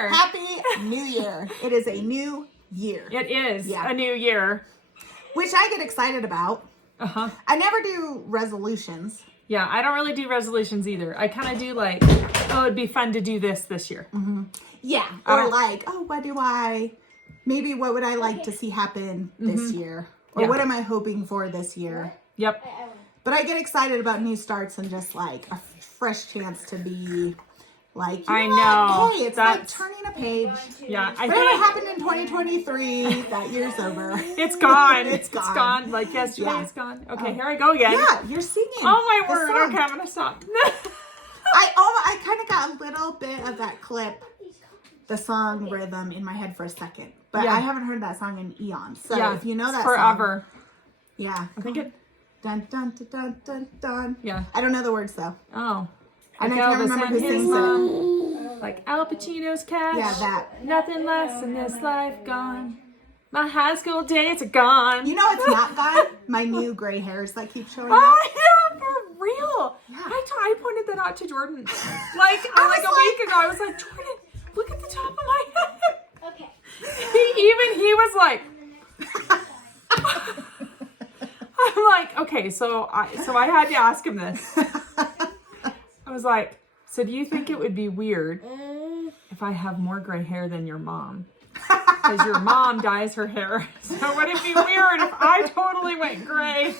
Year. Happy New Year. It is a new year. It is a new year. Which I get excited about. Uh-huh. I never do resolutions. Yeah, I don't really do resolutions either. I kind of do like, oh, it'd be fun to do this year. Mm-hmm. Yeah. Or like, oh, what would I like to see happen this year? Or what am I hoping for this year? Yep. But I get excited about new starts and just like a fresh chance to be like, I know. Hey, it's like turning a page. Yeah. Whatever happened in 2023, that year's over. It's gone. It's gone. It's gone. Like yesterday, it's gone. Okay, here I go again. Yeah, you're singing. Oh my word. Song. Okay, I'm going to stop. I kind of got a little bit of that clip, the song rhythm in my head for a second. But I haven't heard that song in eons. So if you know that forever. song. Yeah. I think it. Dun, dun, dun, dun, dun, dun. Yeah. I don't know the words though. Oh. And I can't remember who sings it. Like Al Pacino's Cash. Yeah, that. Nothing less in this life gone. My high school days are gone. You know it's not gone? My new gray hairs that keep showing up. Oh, yeah, for real. Yeah. I pointed that out to Jordan. Like a week ago, I was like, Jordan, look at the top of my head. Okay. He was like, I'm like, okay, so I had to ask him this. I was like, so do you think it would be weird if I have more gray hair than your mom? Because your mom dyes her hair. So would it be weird if I totally went gray?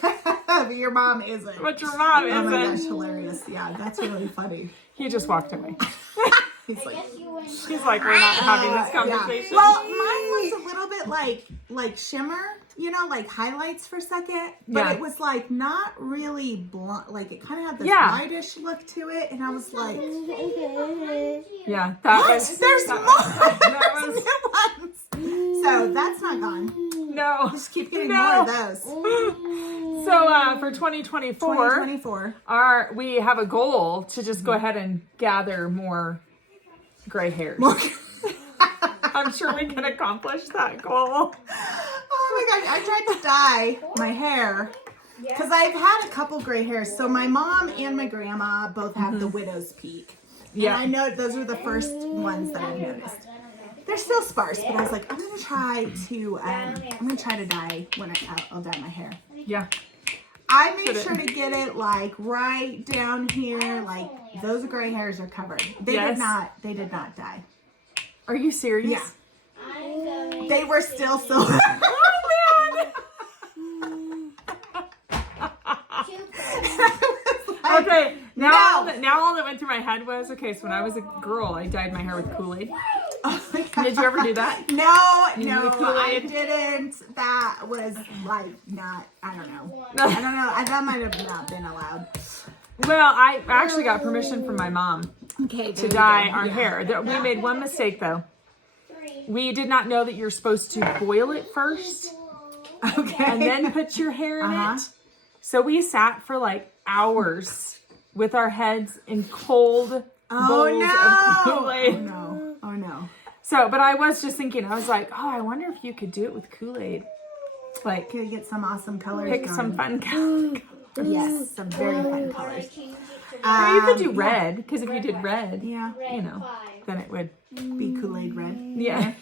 But your mom isn't. But your mom Oh isn't. my gosh, hilarious. Yeah, that's really funny. He just walked away. He's like, He's like, we're not having this conversation. Yeah. Well, mine was a little bit like shimmer, you know, like highlights for a second. But it was like not really blonde. Like it kind of had this whitish look to it. And I was like, yeah, that was. There's that more. was- There's new ones. So that's not gone. No. Just keep getting more of those. So for 2024, we have a goal to just go ahead and gather more gray hairs. I'm sure we can accomplish that goal. Oh my gosh, I tried to dye my hair because I've had a couple gray hairs. So my mom and my grandma both have the widow's peak. Yeah. And I know those are the first ones that I've noticed. They're still sparse, but I was like, I'm gonna try to dye when I'll dye my hair. Yeah. I made sure to get it like right down here, like those gray hairs are covered. They did not dye. Are you serious? Yeah. They were still silver. Oh man. Okay, now all that went through my head was, okay, so when I was a girl, I dyed my hair with Kool-Aid. Oh my God. Did you ever do that? No, I Kool-Aid? didn't. That was like not, I don't know. That might have not been allowed. Well, I actually got permission from my mom Okay, to dye our hair. We made one mistake though. We did not know that you're supposed to boil it first. Okay. And then put your hair in it. So we sat for like hours with our heads in cold bowls of Kool-Aid. Oh no. So, but I was just thinking, I was like, oh, I wonder if you could do it with Kool-Aid. Like, Could get some awesome colors. pick some fun colors. Yes, some very fun colors. Or you could do red, because if you did red, Yeah, you know, then it would. be Kool-Aid red. Yeah.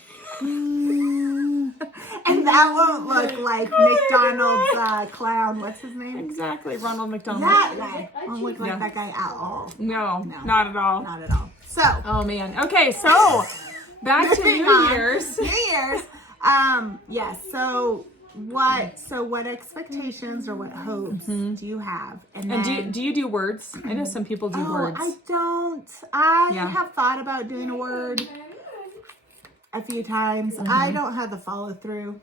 And that won't look like McDonald's clown. What's his name? Exactly, Ronald McDonald. That guy won't look like that guy at all. No, not at all. Not at all. So, Oh man. Okay, so back to New Year's. New Year's. Yes. So what expectations or what hopes do you have? And do you do words? I know some people do words. I don't. I have thought about doing a word a few times. I don't have the follow through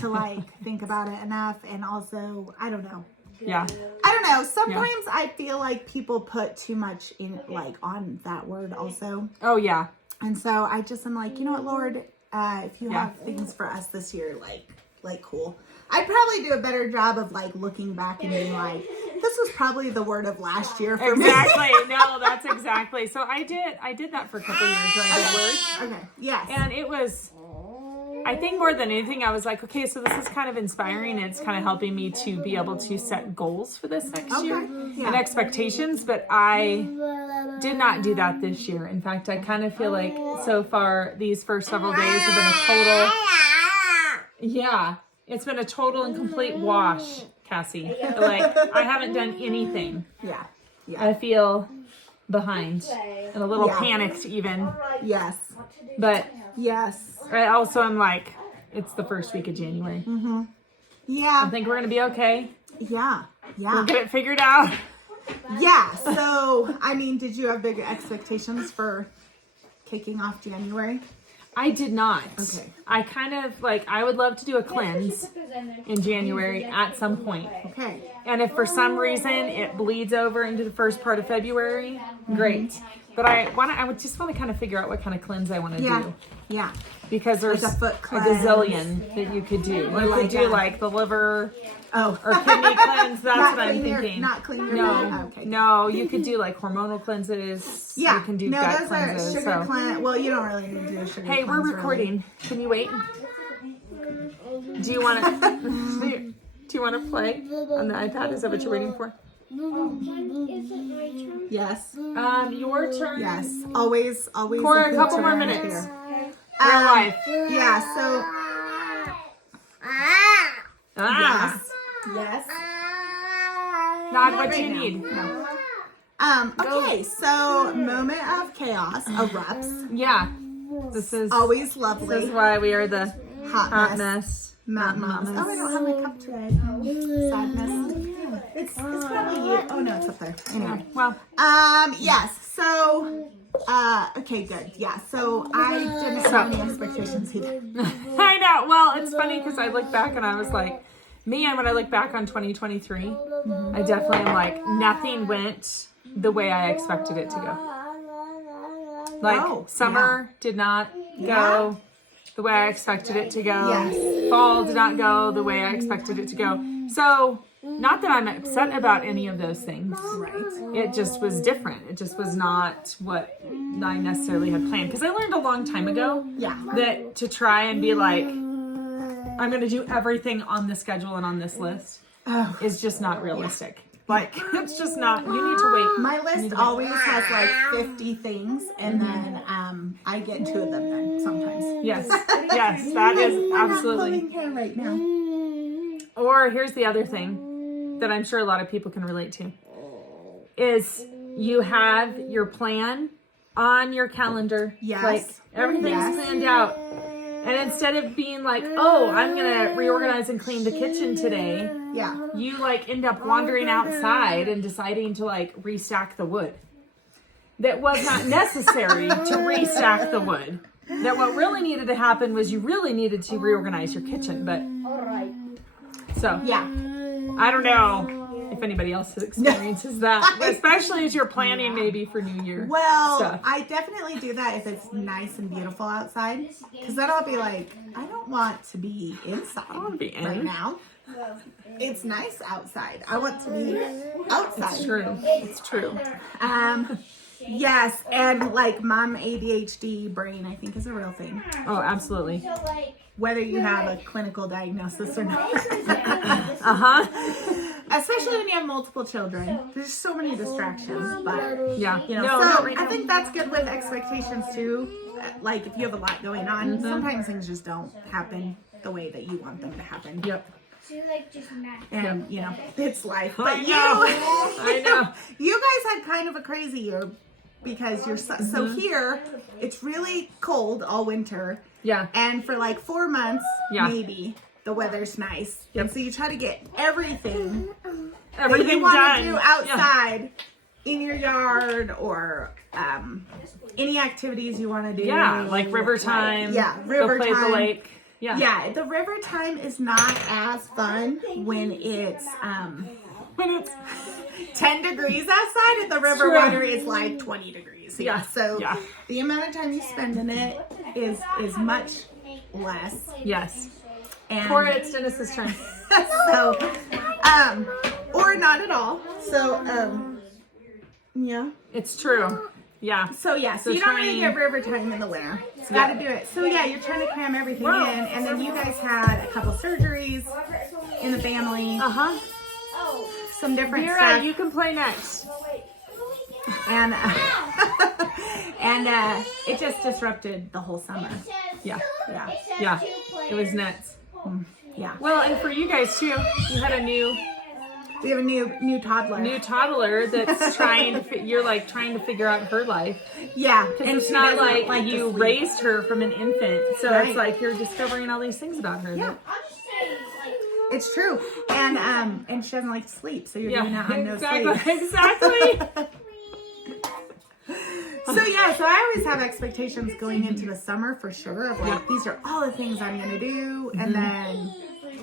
to like think about it enough, and also I don't know. Yeah. I don't know. Sometimes I feel like people put too much in like on that word also. Oh yeah. And so I just am like, you know what, Lord, if you have things for us this year, like cool. I'd probably do a better job of like looking back and being like, this was probably the word of last year for me. Exactly. No, that's exactly. So I did that for a couple years where I did words. Okay. Yes. And it was I think more than anything, I was like, okay, so this is kind of inspiring. And it's kind of helping me to be able to set goals for this next year and expectations. But I did not do that this year. In fact, I kind of feel like so far these first several days have been a total, it's been a total and complete wash, Cassie. Like, I haven't done anything. Yeah. I feel behind and a little panicked even. Yes. But yes. I also am like, it's the first week of January. Yeah. I think we're going to be okay. Yeah. We'll get it figured out. Yeah. So, I mean, did you have big expectations for kicking off January? I did not. Okay. I kind of like, I would love to do a close in January at some point. Okay. And if for some reason it bleeds over into the first part of February, great. But I would just want to kind of figure out what kind of cleanse I want to do. Yeah. Because there's Like a foot a cleanse. gazillion that you could do. You like could do a- like the liver Oh. or kidney cleanse. That's Not what I'm clean your- thinking. not clean your No, gut? Okay. no, you could do like hormonal cleanses. Yeah. You can do no, gut those cleanses. are sugar So. cleanse. Well, you don't really need to do a sugar Hey, cleanse. we're really. recording. Can you wait? Do you want to? Do you want to play on the iPad? Is that what you're waiting for? Is it my turn? Yes. Your turn. Yes. Always. Cora, a couple more turn minutes. here. Real life. Yeah. So. Ah. Yes. Not what you need. No. Okay. So, moment of chaos erupts. Yeah. This is Always lovely. This is why we are the Hot hot mess. mess. Mountain moms. Oh, I don't have my cup today. Sadness. It's probably you. Oh no, it's up there. Anyway. Well, Yes. So. Okay. Good. Yeah. So I didn't have any expectations either. I know. Well, it's funny because I look back and I was like, man, when I look back on 2023, I definitely am like, nothing went the way I expected it to go. Like, summer did not go the way I expected it to go. Yes. Fall did not go the way I expected it to go. So, not that I'm upset about any of those things. Right. It just was different. It just was not what I necessarily had planned. Because I learned a long time ago Yeah. that to try and be like, I'm going to do everything on the schedule and on this list Oh. is just not realistic. Like, it's just not. You need to wait. My list always has like 50 things, and then I get 2 of them then sometimes. Yes. Yes, that is absolutely. I'm not pulling hair right now. Or here's the other thing that I'm sure a lot of people can relate to is you have your plan on your calendar. Yes. Like everything's Yes. planned out. And instead of being like, oh, I'm going to reorganize and clean the kitchen today, Yeah. you like end up wandering outside and deciding to like restack the wood. That was not necessary to restack the wood. That what really needed to happen was you really needed to reorganize your kitchen. But so Yeah. I don't know if anybody else experiences that, especially as you're planning maybe for New Year. Well, stuff. I definitely do that if it's nice and beautiful outside, because then I'll be like, I don't want to be inside wanna be in. right now. It's nice outside. I want to be outside. It's true. It's true. Yes, and like mom ADHD brain, I think is a real thing. Oh, absolutely. Whether you have a clinical diagnosis or not. Especially when you have multiple children. There's so many distractions, but Yeah. you know, No, so not right I now. think that's good with expectations too. Like if you have a lot going on, Mm-hmm. sometimes things just don't happen the way that you want them to happen. Yep. And you know, it's life. But I know. I know. you guys had kind of a crazy year because you're so here. It's really cold all winter. Yeah. And for like 4 months, Yeah. maybe the weather's nice. Yep. And so you try to get everything that Everything you want done. to do Yeah. outside in your yard or any activities you want to do. Yeah, like river time. Yeah, Go river play at time. the lake. Yeah. Yeah, the river time is not as fun when it's When it's 10 degrees outside and the river true. water is like 20 degrees. Yeah, So yeah. the amount of time you spend in it is much less. Yes. And Cora, it's Dennis's turn. so or not at all. So yeah. It's true. Yeah. So you don't really trying- get river time in the winter. So got to do it. So you're trying to cram everything in, and then you guys had a couple surgeries in the family. Some different Mira, stuff. you can play next. And it just disrupted the whole summer. Yeah. Yeah. Yeah. It was nuts. Yeah. Well, and for you guys too, you had a We have a new toddler. new toddler that's trying to. You're like trying to figure out her life. Yeah. Because And it's she not doesn't like to you sleep. raised her from an infant, so Right. it's like you're discovering all these things about her. Yeah. It's true. And she doesn't like to sleep, so you're doing that on no exactly. sleep. Exactly. So I always have expectations going into the summer for sure of like, these are all the things I'm going to do. And then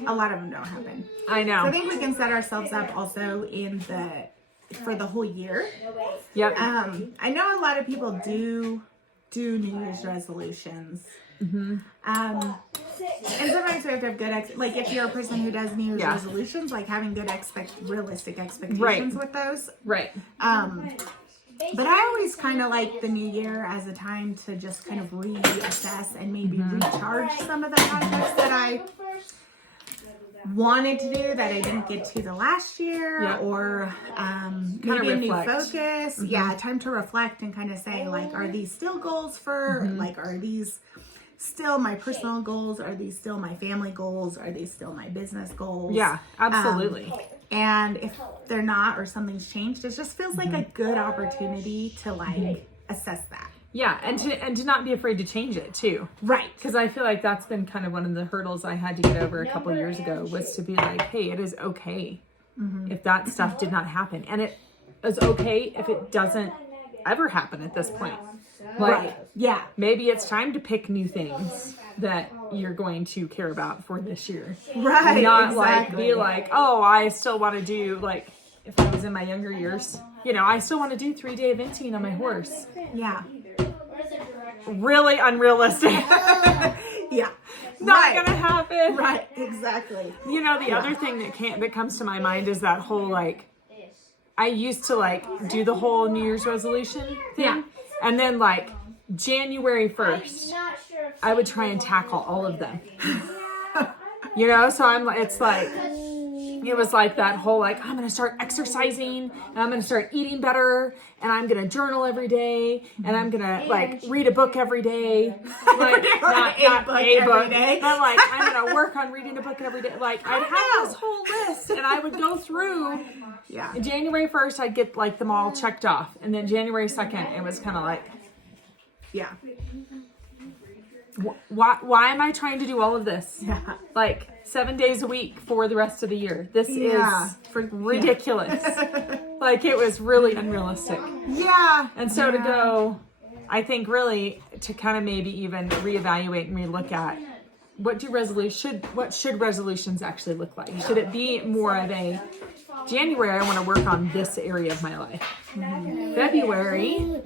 a lot of them don't happen. I know. So I think we can set ourselves up also for the whole year. Yep. I know a lot of people do New Year's resolutions. And sometimes we have to have good, like if you're a person who does New Year's resolutions, like having good realistic expectations with those. Right. But I always kind of like the new year as a time to just kind of reassess and maybe recharge some of the projects that I wanted to do that I didn't get to the last year, or maybe a new focus. Yeah, time to reflect and kind of say like, are these still goals for like, are these still my personal goals? Are these still my family goals? Are these still my business goals? Yeah, absolutely. And if they're not, or something's changed, it just feels like a good opportunity to like assess that. Yeah, and to not be afraid to change it too. Right. Because I feel like that's been kind of one of the hurdles I had to get over a couple of years ago, was to be like, hey, it is okay if that stuff did not happen. And it is okay if it doesn't ever happen at this point. Like, yeah. Maybe it's time to pick new things that you're going to care about for this year. Right. Not like be like, oh, I still want to do, like, if I was in my younger years, I still want to do 3-day eventing on my horse. Yeah. Really unrealistic. Yeah. Not gonna happen. Right. Exactly. The other thing that comes to my mind is that whole like, I used to like do the whole New Year's resolution thing. Yeah. And then like January 1st, I would try and tackle all of them. So it was like that whole like, I'm going to start exercising and I'm going to start eating better and I'm going to journal every day and I'm going to like read a book every day. Like not a book every day. But like I'm going to work on reading a book every day. Like I'd have this whole list and I would go through. Yeah. January 1st, I'd get like them all checked off. And then January 2nd, it was kind of like, yeah. Why am I trying to do all of this? Yeah. Like 7 days a week for the rest of the year. This is ridiculous. Like it was really unrealistic. Yeah. And so to go, I think really to kind of maybe even reevaluate and relook at what should resolutions actually look like? Should it be more of a January, I want to work on this area of my life. February,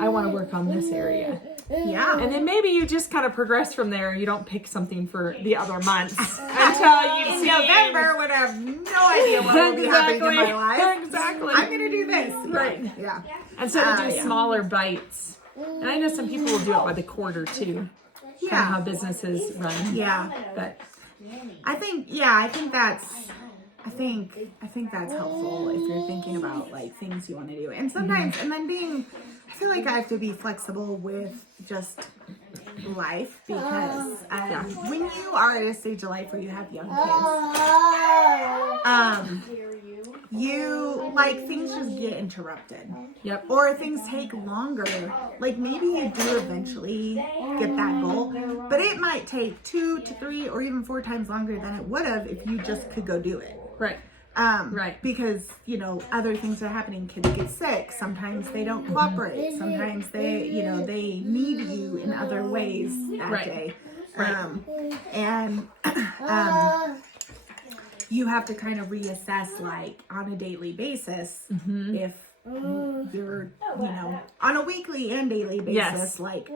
I want to work on this area. Yeah. And then maybe you just kind of progress from there. You don't pick something for the other months until you see November when I have no idea what will be happening in my life. Exactly. I'm going to do this. Right. Yeah. And so to do smaller bites. And I know some people will do it by the quarter too. Kind of how businesses run. Yeah. But I think that's helpful if you're thinking about like things you want to do. And sometimes, and then I feel like I have to be flexible with just life because when you are at a stage of life where you have young kids, you like things just get interrupted. Yep. Or things take longer. Like maybe you do eventually get that goal, but it might take 2 to 3 or even 4 times longer than it would have if you just could go do it. Right. Right. Because, other things are happening. Kids get sick. Sometimes they don't cooperate. Sometimes they need you in other ways that day. And you have to kind of reassess like on a daily basis if you're, on a weekly and daily basis, like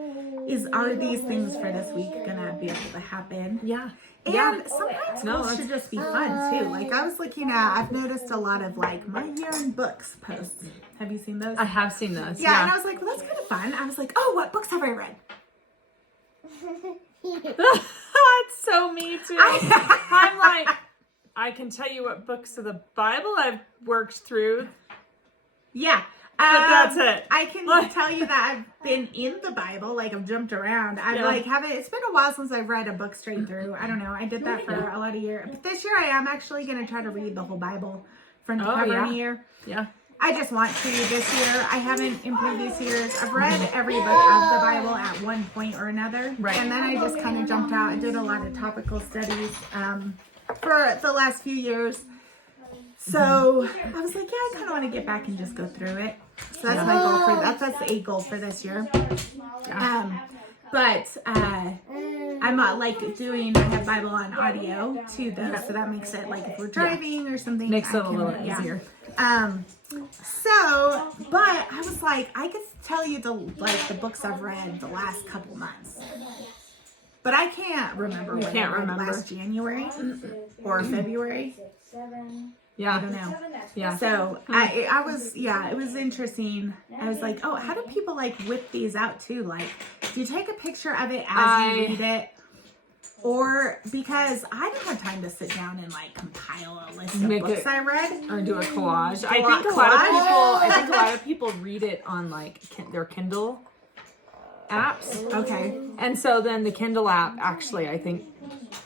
are these things for this week gonna be able to happen? Yeah. And sometimes goals should just be fun too. Like I was looking at, I've noticed a lot of like my year in books posts. Have you seen those? I have seen those. Yeah, and I was like, well, that's kind of fun. I was like, oh, what books have I read? That's so me too. I'm like, I can tell you what books of the Bible I've worked through. Yeah. But that's it. I can tell you that I've been in the Bible, like I've jumped around. I've it's been a while since I've read a book straight through. I don't know. I did that for a lot of years. But this year I am actually going to try to read the whole Bible front to cover in a year. Yeah. I just want to this year. I haven't in previous years. I've read every book of the Bible at one point or another. Right. And then I just kind of jumped out. I did a lot of topical studies for the last few years. So I was like, yeah, I kind of want to get back and just go through it. So that's my goal for that. That's a goal for this year. But I'm like doing. I have Bible on audio too, though, so that makes it like if we're driving or something, makes it a little easier. So, but I was like, I could tell you the books I've read the last couple months, but I can't remember. You can't remember last January or February. Yeah. I don't know. Yeah. So I was, it was interesting. I was like, oh, how do people like whip these out too? Like, do you take a picture of it as you read it? Or because I don't have time to sit down and like compile a list of books I read. Or do a collage. I think a lot of people read it on like their Kindle apps. Okay. And so then the Kindle app actually, I think,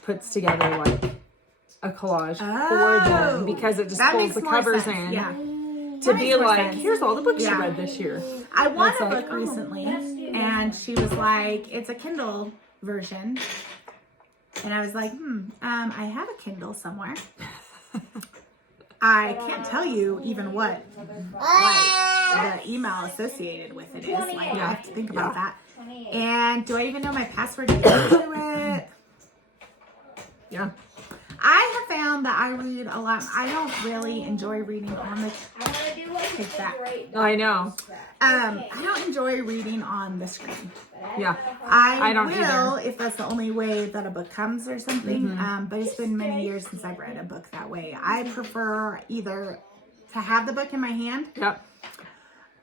puts together like a collage for them because it just pulls the covers in to be like, here's all the books you read this year. I won a book recently, and she was like, it's a Kindle version. And I was like, I have a Kindle somewhere. I can't tell you even what like, the email associated with it is. Like, I have to think about that. And do I even know my password to get to it? Yeah. I have found that I read a lot. I don't really enjoy reading on the. Take that. I know. I don't enjoy reading on the screen. Yeah. I don't will either. if that's the only way that a book comes or something. But it's been many years since I've read a book that way. I prefer either to have the book in my hand. Yep.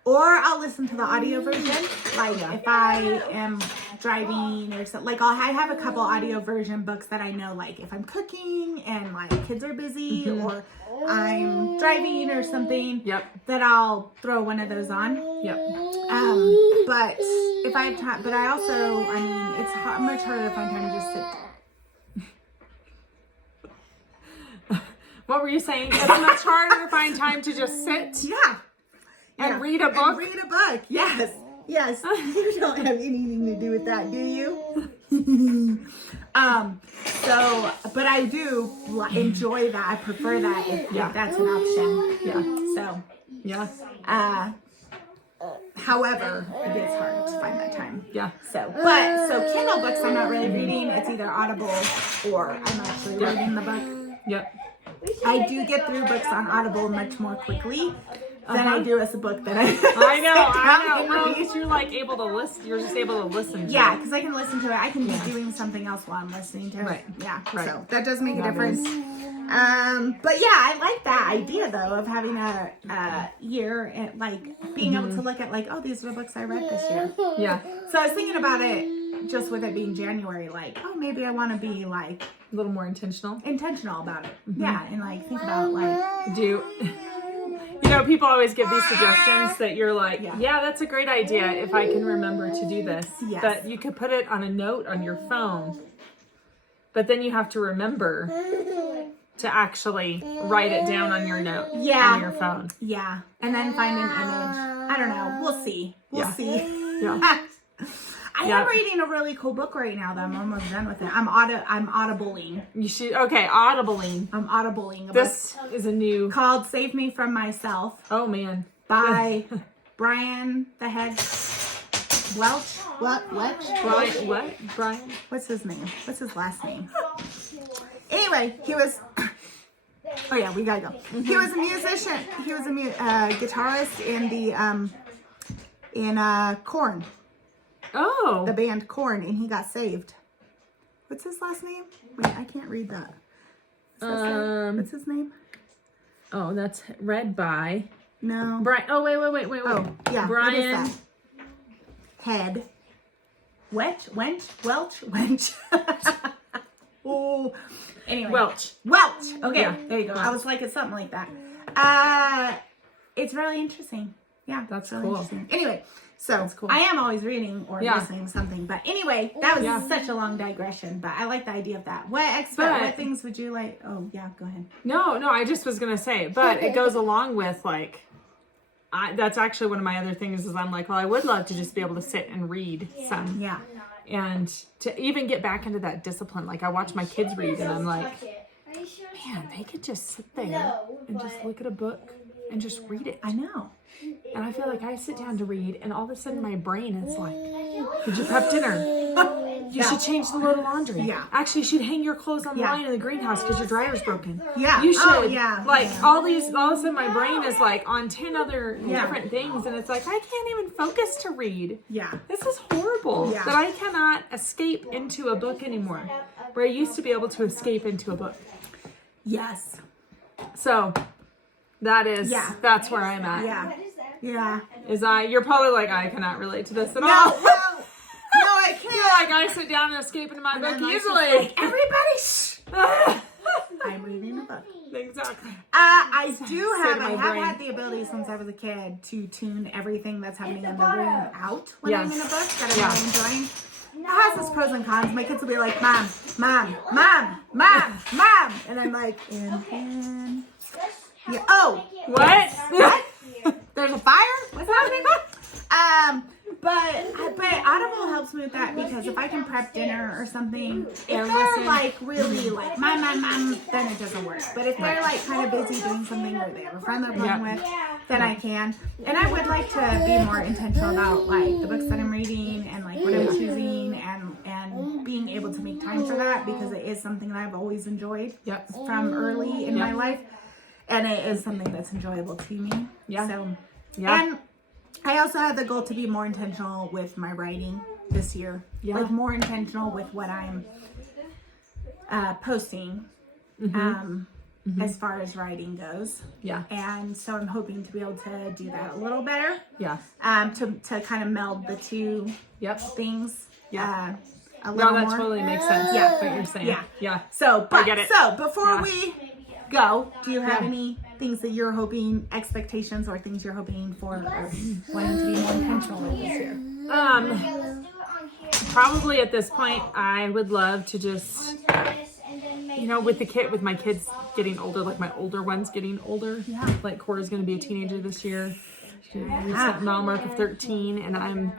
Or I'll listen to the audio version, like if I am driving or something. Like I have a couple audio version books that I know, like if I'm cooking and my kids are busy or I'm driving or something, that I'll throw one of those on. Yep. But if I have time, but I also, I mean, it's much harder to find time to just sit. What were you saying? It's much harder to find time to just sit. Yeah. And read a book? And read a book, yes. Yes. You don't have anything to do with that, do you? So, but I do enjoy that. I prefer that if that's an option. Yeah. So, yeah. However, it is hard to find that time. Yeah. So Kindle books I'm not really reading. It's either Audible or I'm actually reading the book. Yep. I do get through books on Audible much more quickly than I do as a book that I I know. Well, because you're like able to listen. You're just able to listen to it. Yeah, because I can listen to it. I can be doing something else while I'm listening to it. Right. Yeah. Right. So that does make a difference. But yeah, I like that idea though of having a year and like being able to look at like, oh, these are the books I read this year. Yeah. So I was thinking about it just with it being January, like, oh, maybe I want to be like A little more intentional. About it. Yeah, and like think about like you know, people always give these suggestions that you're like, yeah, that's a great idea if I can remember to do this. Yes. But you could put it on a note on your phone. But then you have to remember to actually write it down on your note on your phone. Yeah. And then find an image. I don't know. We'll see. We'll see. Yeah. I am reading a really cool book right now that I'm almost done with it. I'm audibling. You should audibling. I'm audibling. This is a new called Save Me From Myself. Oh man. By Brian the Head Welch. Brian? What's his name? What's his last name? Anyway, he was oh yeah, we gotta go. He was a musician. He was a guitarist in the Korn. Oh. The band Korn, and he got saved. What's his last name? Wait, I can't read that. What's his name? Oh, that's read by No. Brian. Oh, wait. Oh, yeah. Brian. What is that? head. Wench. Oh, anyway. Welch. Okay, Yeah. there you go. I was like, it's something like that. It's really interesting. Yeah, That's really cool. interesting. Anyway, so That's cool. I am always reading or Yeah. listening to something. But anyway, that was such a long digression. But I like the idea of that. What things would you like? Oh, yeah, go ahead. No, I just was gonna say, but it goes along with like, that's actually one of my other things is I'm like, well, I would love to just be able to sit and read some. Yeah. And to even get back into that discipline. Like I watch my kids read and I'm like, man, they could just sit there and just look at a book and just read it. I know. And I feel like I sit down to read and all of a sudden my brain is like, did you prep dinner? You should change the load of laundry. Yeah. Actually, you should hang your clothes on the line in the greenhouse because your dryer's broken. Yeah. You should. Oh, yeah. Like all of a sudden my brain is like on 10 other different things and it's like, I can't even focus to read. Yeah. This is horrible Yeah. that I cannot escape into a book anymore. Where I used to be able to escape into a book. Yes. So that's where I'm at. Yeah. Yeah. You're probably like, I cannot relate to this at all. No, I can't. You're like, I sit down and escape into my book then Mike's easily. just like, everybody, shh. I'm reading a book. Exactly. I have my brain. had the ability since I was a kid to tune everything that's happening in the room out when I'm in a book that I'm really enjoying. It has its pros and cons. My kids will be like, Mom. And I'm like, and. Yeah. Oh. What? There's a fire? What's happening? But Audible helps me with that because if I can prep dinner or something, if they're like really like mom, then it doesn't work. But if they're like kind of busy doing something or they have a friend they're playing with, then I can. And I would like to be more intentional about like the books that I'm reading and like what I'm choosing and being able to make time for that because it is something that I've always enjoyed from early in my life. And it is something that's enjoyable to me. Yeah. So, Yeah. And I also had the goal to be more intentional with my writing this year. Yeah. Like more intentional with what I'm posting as far as writing goes. Yeah. And so I'm hoping to be able to do that a little better. Yeah. To kind of meld the two things. Yeah. A little No, that more. totally makes sense. Yeah. What you're saying. Yeah. Yeah. So, I get it. So before Yeah. we go, do you have any things that you're hoping, expectations or things you're hoping for or wanting to be more intentional with this year? Probably at this point, I would love to just, with my kids getting older, like my older ones getting older. Yeah. Like Cora's going to be a teenager this year. She's at mile mark of 13, and I'm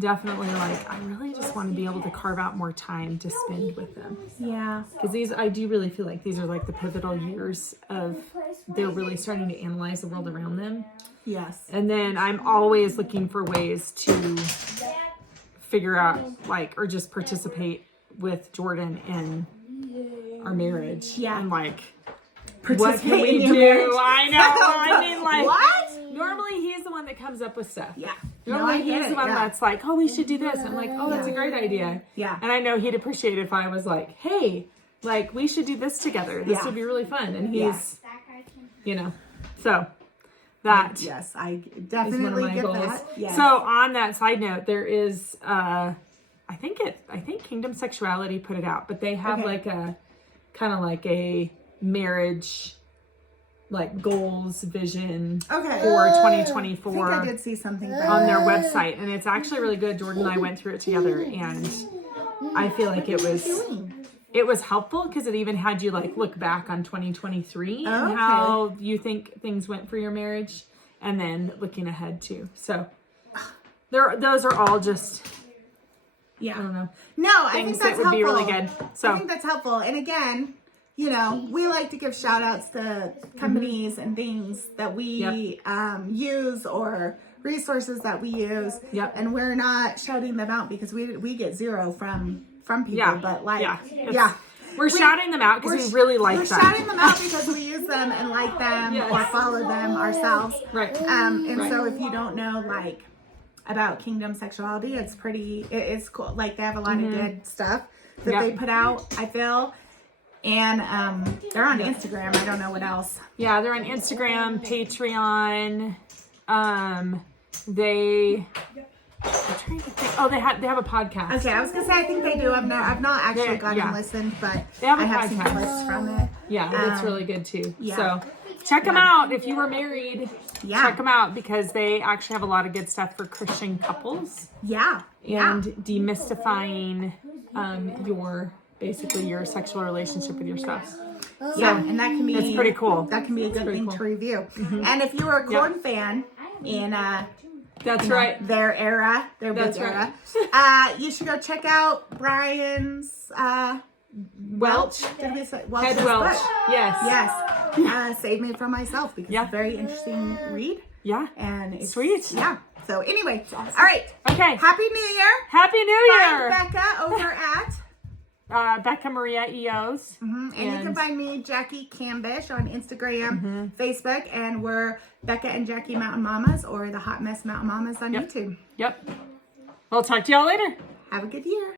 definitely like, I really just want to be able to carve out more time to spend with them. Yeah. Because I do really feel like these are like the pivotal years of they're really starting to analyze the world around them. Yes. And then I'm always looking for ways to figure out or just participate with Jordan in our marriage. Yeah. And what Participate can we in your do? marriage. I know. I mean, What? normally he's the one that comes up with stuff. Yeah. Normally I get he's the it, one yeah. that's like, oh, we should do this. I'm like, oh, that's a great idea. Yeah. And I know he'd appreciate it if I was like, hey, we should do this together. This would be really fun. And he's, so that Yes, I is one of definitely my get goals. that. Yes. So on that side note, there is, I think Kingdom Sexuality put it out, but they have like a kind of like a marriage, like goals vision for 2024. I think I did see something on their website, and it's actually really good. Jordan and I went through it together, and I feel like it was helpful because it even had you look back on 2023 and how you think things went for your marriage, and then looking ahead too. So those are all just I don't know. No, I think things that's that would be helpful. really good. So I think that's helpful. And again, we like to give shout outs to companies and things that we use or resources that we use. Yep. And we're not shouting them out because we get zero from people. Yeah. But we're shouting them out because we really like We're them. shouting them out because we use them and like them or follow them ourselves. Right. So if you don't know about Kingdom Sexuality, it's cool. They have a lot of good stuff that they put out, I feel. And they're on Instagram. I don't know what else. Yeah, they're on Instagram, Patreon. They I'm trying to think. Oh, they have a podcast. Okay, I was gonna say I think they do. I've not actually gone yeah. and listened, but They have a I have seen podcast. clips from it. Yeah, that's really good too. yeah. So check them out if you were married. Yeah. Check them out because they actually have a lot of good stuff for Christian couples Yeah. and demystifying your sexual relationship with your spouse. Yeah, and that can be It's pretty cool. That can be a good thing to review. And if you were a corn fan in That's right. their era, their That's big right. era, you should go check out Brian's Welch. Did we say Head Welch's Welch. book. Yes. Yes. Save Me From Myself because Yeah. it's a very interesting read. Yeah. And it's, Sweet. Yeah. So anyway, all right. Okay. Happy New Year. Happy New Find Year. Becca over at Becca Maria EOs. and you can find me, Jacqi Cambish, on Instagram, Facebook, and we're Becca and Jacqi Mountain Mamas or the Hot Mess Mountain Mamas on YouTube. Yep. We'll talk to y'all later. Have a good year.